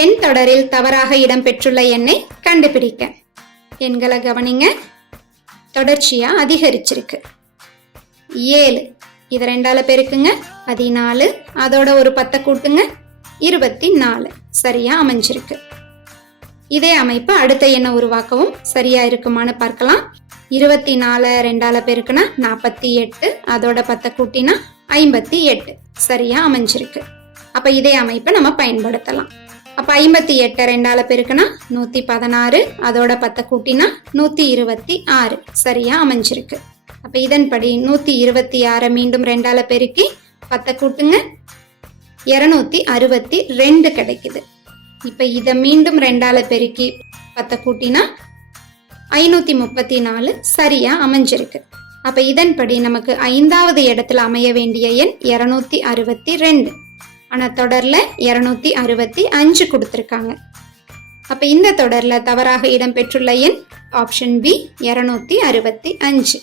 எண் தொடரில் தவறாக இடம்பெற்றுள்ள எண்ணை கண்டுபிடிக்க. எண்களை கவனிங்க. தொடர்ச்சியா அதிகரிச்சிருக்கு. 7 இதை 2ஆல பெருக்குங்க 14, அதோட ஒரு 10 கூட்டுங்க 24. சரியா அமைஞ்சிருக்கு. இதே அமைப்பு அடுத்த எண்ணை உருவாக்கவும் சரியா இருக்குமான்னு பார்க்கலாம். 24 2ஆல பெருக்குனா 48, அதோட 10 கூட்டினா 58. சரியா அமைஞ்சிருக்கு. அப்ப இதே அமைப்பை நம்ம பயன்படுத்தலாம். அப்ப 58 2ஆல பெருக்குனா 116, அதோட 10 கூட்டினா 126. சரியா அமைஞ்சிருக்கு. அப்ப இதன்படி 126 மீண்டும் 2ஆல பெருக்கி 10 கூட்டுங்க 262 கிடைக்குது. இப்ப இதை மீண்டும் 2ஆல பெருக்கி 10 கூட்டினா 534. சரியா அமைஞ்சிருக்கு. அப்ப இதன்படி நமக்கு 5வது இடத்துல அமைய வேண்டிய எண் 262. ஆனா தொடர்ல 265 கொடுத்திருக்காங்க. அப்ப இந்த தொடர்ல தவறாக இடம்பெற்றுள்ள எண் ஆப்ஷன் பி 265.